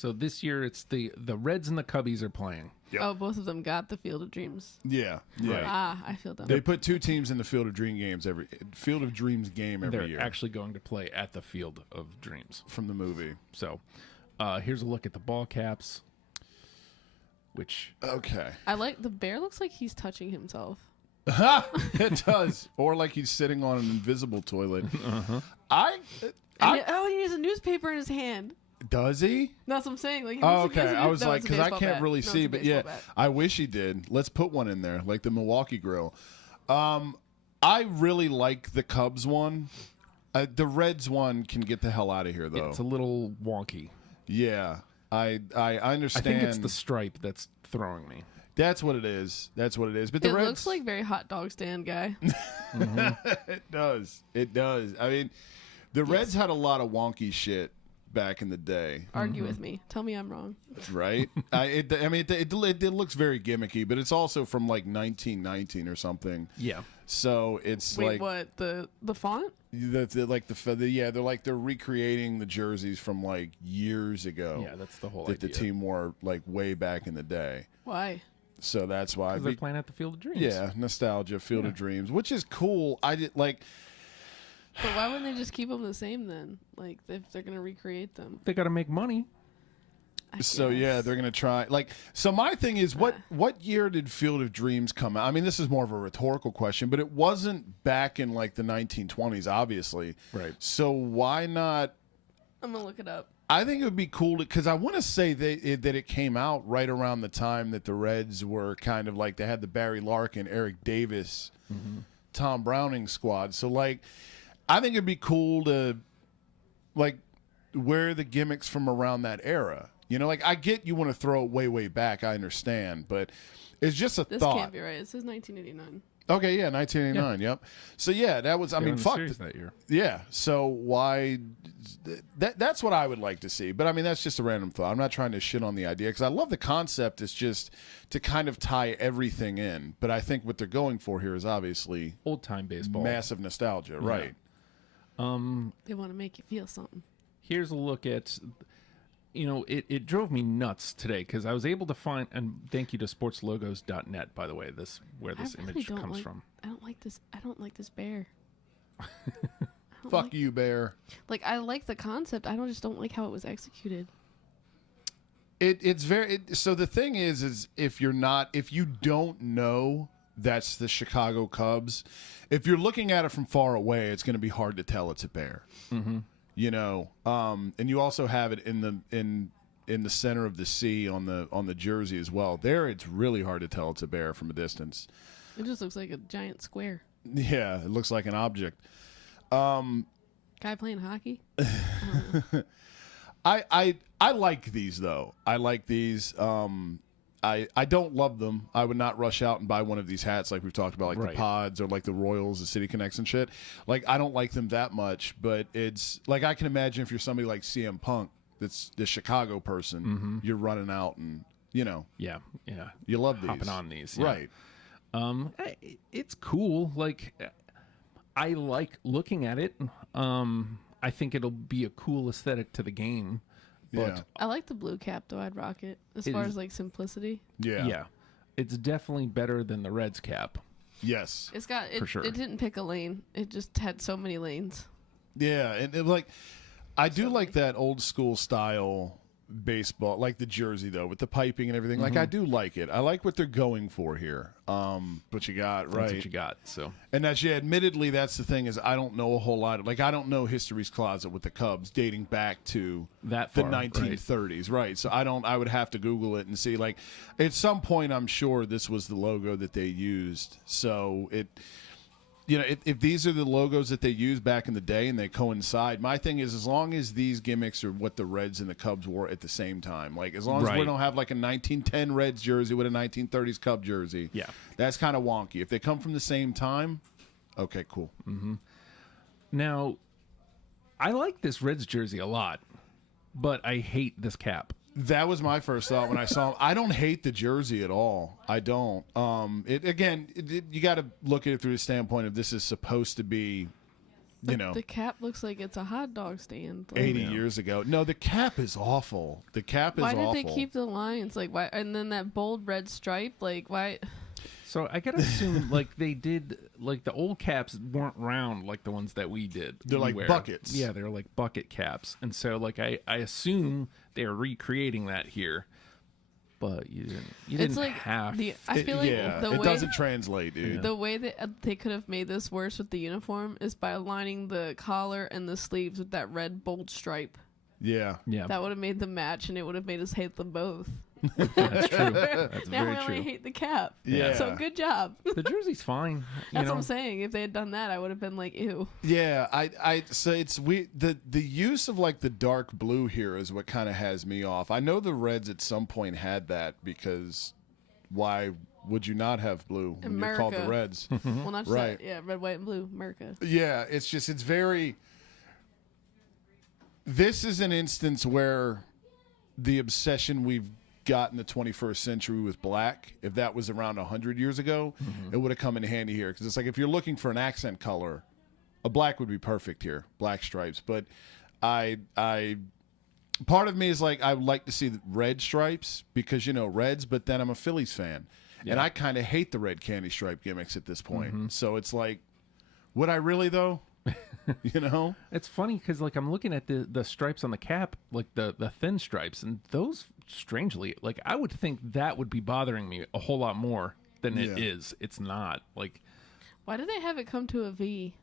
So this year it's the Reds and the Cubbies are playing. Yep. Oh, both of them got the Field of Dreams. Yeah. Right. I feel them. They put 2 teams in the Field of Dreams game every They're year actually going to play at the Field of Dreams. from the movie. So here's a look at the ball caps, which Okay. I like the bear. Looks like he's touching himself. It does. Or like he's sitting on an invisible toilet. He has a newspaper in his hand. Does he? That's what I'm saying. Like, Oh, okay. I was like, because I can't really see, but yeah, I wish he did. Let's put one in there, like the Milwaukee Grill. I really like the Cubs one. The Reds one can get the hell out of here, though. it's a little wonky. Yeah, I understand. I think it's the stripe that's throwing me. That's what it is. That's what it is. But It the Reds looks like very hot dog stand guy. It does. It does. I mean, the Reds had a lot of wonky shit back in the day, Argue with me. Tell me I'm wrong. right? It looks very gimmicky, but it's also from like 1919 or something. Yeah. So it's Wait, like what? The font? they're like recreating the jerseys from like years ago. Yeah, that's the whole that the idea. team wore like way back in the day. Why? So that's why Because they're playing at the Field of Dreams. yeah, nostalgia, Field of Dreams, which is cool. I did like. But why wouldn't they just keep them the same then? Like, if they're going to recreate them. They got to make money. So yeah, they're gonna try. Like, so my thing is, what year did Field of Dreams come out? I mean, this is more of a rhetorical question, but it wasn't back in like the 1920s, obviously. Right. So why not? I'm going to look it up. I think it would be cool because I want to say that it came out right around the time that the Reds were kind of like they had the Barry Larkin, Eric Davis, Tom Browning squad. So like, I think it'd be cool to like wear the gimmicks from around that era. You know, like I get you want to throw it way back. I understand, but it's just a This thought. can't be right. It says 1989. Okay, yeah, 1989. Yep. So yeah, that was. I mean, fuck that year. yeah. So why? That's what I would like to see. But I mean, that's just a random thought. I'm not trying to shit on the idea because I love the concept. It's just to kind of tie everything in. But I think what they're going for here is obviously Old time baseball. massive nostalgia, right? They want to make you feel something. Here's a look at, it drove me nuts today because I was able to find, and thank you to sportslogos.net, by the way, where this image comes from. I don't like this. I don't like this bear. Fuck you, Bear. Like, I like the concept. I just don't like how it was executed. It's very. So the thing is if you don't know that's the Chicago Cubs, if you're looking at it from far away, it's going to be hard to tell it's a bear. Mm-hmm. You know, and you also have it in the center of the C on the jersey as well. There, it's really hard to tell it's a bear from a distance. It just looks like a giant square. Yeah, it looks like an object. Guy playing hockey. I like these though. I like these. I don't love them. I would not rush out and buy one of these hats like we've talked about, like Right. the Pods or like the Royals, the City Connects and shit. Like I don't like them that much, but it's like I can imagine if you're somebody like CM Punk, that's the Chicago person, you're running out and yeah, you love these, Hopping on these, yeah. right? It's cool. Like, I like looking at it. I think it'll be a cool aesthetic to the game. But Yeah. I like the blue cap, though. I'd rock it. As far as, like, simplicity. Yeah. It's definitely better than the Reds cap. Yes. It's got... For sure. It didn't pick a lane. It just had so many lanes. Yeah, and like I do like that old school style baseball, like the jersey though, with the piping and everything. Like I do like it. I like what they're going for here. But you got right. That's what you got. So, And that's admittedly, that's the thing is I don't know a whole lot. Like I don't know history's closet with the Cubs dating back to That the far, 1930s, right? So I would have to Google it and see. Like at some point, I'm sure this was the logo that they used. So if these are the logos that they used back in the day and they coincide, my thing is as long as these gimmicks are what the Reds and the Cubs wore at the same time, like as long as we Right. don't have like a 1910 Reds jersey with a 1930s Cub jersey, Yeah. that's kind of wonky. If they come from the same time, okay, cool. now, I like this Reds jersey a lot, but I hate this cap. That was my first thought when I saw him. I don't hate the jersey at all. I don't. You got to look at it through the standpoint of this is supposed to be The cap looks like it's a hot dog stand. Like, 80 years ago. No, the cap is awful. The cap is awful. Why did they keep the lines? Like, why? And then that bold red stripe. Like, why? So I gotta assume like they did like the old caps weren't round like the ones that we did. They're like buckets. Yeah, they're like bucket caps, and so like I assume they're recreating that here. But you didn't like have. I feel like it doesn't translate, dude. The way that they could have made this worse with the uniform is by aligning the collar and the sleeves with that red bold stripe. Yeah. That would have made them match, and it would have made us hate them both. That's true. That's now very we only true. hate the cap. Yeah. So good job. The jersey's fine. That's what I'm saying. If they had done that, I would have been like, ew. Yeah, so it's the use of like the dark blue here is what kind of has me off. I know the Reds at some point had that because why would you not have blue when you're called the Reds? Well, not just Right. that. Yeah, red, white, and blue. America. Yeah, it's very. This is an instance where the obsession we've got in the 21st century with black, if that was around 100 years ago, it would have come in handy here. Because it's like if you're looking for an accent color, a black would be perfect here, black stripes. But part of me is like, I would like to see the red stripes because, Reds, but then I'm a Phillies fan. Yeah. And I kind of hate the red candy stripe gimmicks at this point. So it's like, would I really, though? It's funny because like I'm looking at the stripes on the cap, like the thin stripes, and those strangely, like I would think that would be bothering me a whole lot more than it is. It's not. Like, why do they have it come to a V?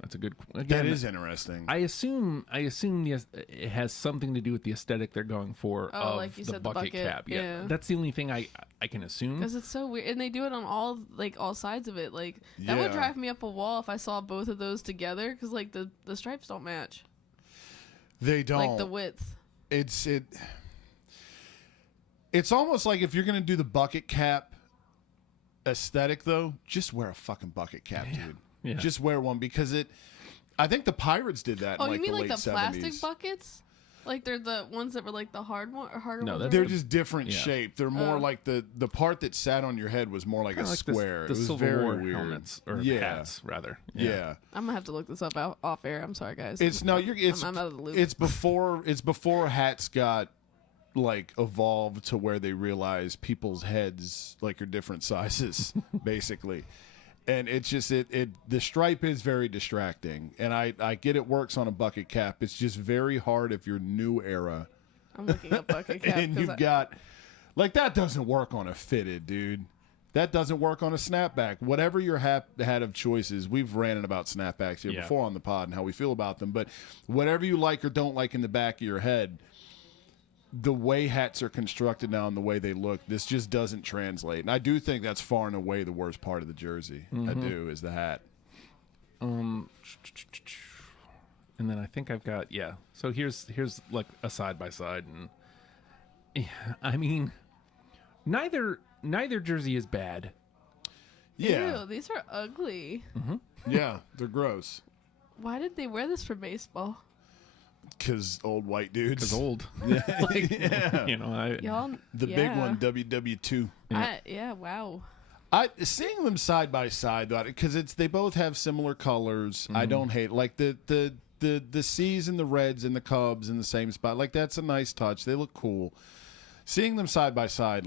That's a good. Again, that is interesting. I assume it has something to do with the aesthetic they're going for of like you the said, bucket the bucket cap. Yeah, that's the only thing I can assume. Because it's so weird, and they do it on all sides of it. Like that would drive me up a wall if I saw both of those together. Because like the stripes don't match. They don't. Like the width. It's almost like if you're gonna do the bucket cap aesthetic, though, just wear a fucking bucket cap, dude. Yeah. Just wear one because I think the Pirates did that. In you mean the like late the 70s. plastic buckets? Like they're the ones that were like the harder ones? They're just different shape. They're more like the part that sat on your head was more like kinda a square. The it was Civil very War weird. helmets or hats, rather. Yeah. I'm gonna have to look this up off air. I'm sorry, guys. I'm out of the loop. It's before hats got like evolved to where they realized people's heads like are different sizes, basically. And it's just the stripe is very distracting, and I get it works on a bucket cap. It's just very hard if you're new era. I'm looking up bucket cap, and you've got like that doesn't work on a fitted, dude. That doesn't work on a snapback. Whatever your hat of choices, we've ranted about snapbacks here before on the pod and how we feel about them. But whatever you like or don't like in the back of your head, the way hats are constructed now and the way they look, this just doesn't translate. And I do think that's far and away the worst part of the jersey. I do, is the hat. And then I think I've got So here's like a side by side, and I mean, neither jersey is bad. Yeah, ew, these are ugly. Yeah, they're gross. Why did they wear this for baseball? Because old white dudes. Because old. Yeah. The big one, WW2. Wow. Seeing them side by side, though, because they both have similar colors. I don't hate like the C's and the Reds and the Cubs in the same spot. Like that's a nice touch. They look cool. Seeing them side by side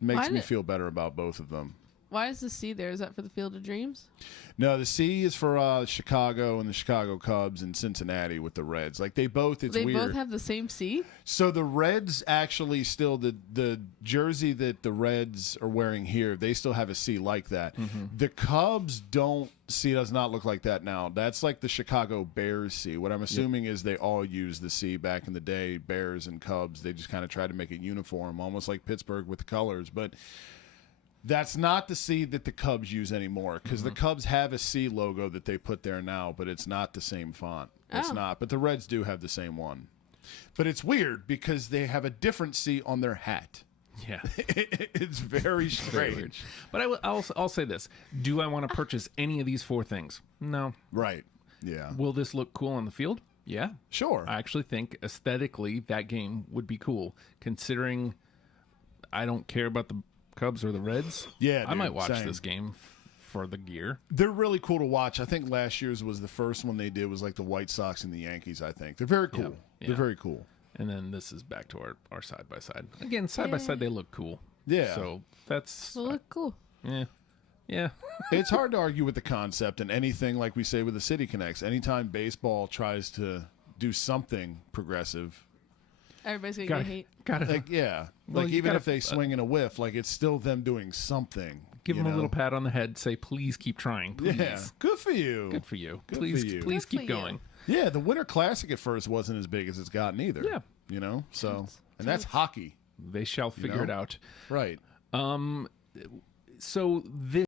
makes me feel better about both of them. Why is the C there? Is that for the Field of Dreams? No, the C is for Chicago and the Chicago Cubs and Cincinnati with the Reds. Like they both, it's weird. They both have the same C? So the Reds actually still, the jersey that the Reds are wearing here, they still have a C like that. The Cubs does not look like that now. That's like the Chicago Bears C. What I'm assuming is they all used the C back in the day, Bears and Cubs. They just kind of tried to make it uniform, almost like Pittsburgh with the colors. But that's not the C that the Cubs use anymore because the Cubs have a C logo that they put there now, but it's not the same font. It's not. But the Reds do have the same one. But it's weird because they have a different C on their hat. Yeah. It's very strange. But I'll say this. Do I want to purchase any of these four things? No. Right. Yeah. Will this look cool on the field? Yeah. Sure. I actually think aesthetically that game would be cool considering I don't care about the Cubs or the Reds. Yeah, I might watch same. this game for the gear. They're really cool to watch. I think last year's was the first one they did was like the White Sox and the Yankees, I think. They're very cool. Yeah. They're very cool. And then this is back to our side-by-side. Again, side-by-side, they look cool. Yeah. So that's... They look cool. Yeah. Yeah. It's hard to argue with the concept and anything like we say with the City Connects. Anytime baseball tries to do something progressive, everybody's gonna get hate. Like, yeah. Well, like even if they swing in a whiff, like it's still them doing something. Give them a little pat on the head. Say, please keep trying. Please. Yeah. Good for you. Good for you. Good Please, for you. please Good keep for you. going. Yeah, the Winter Classic at first wasn't as big as it's gotten either. Yeah. You know? So, and that's hockey. They shall figure it out. Right. So this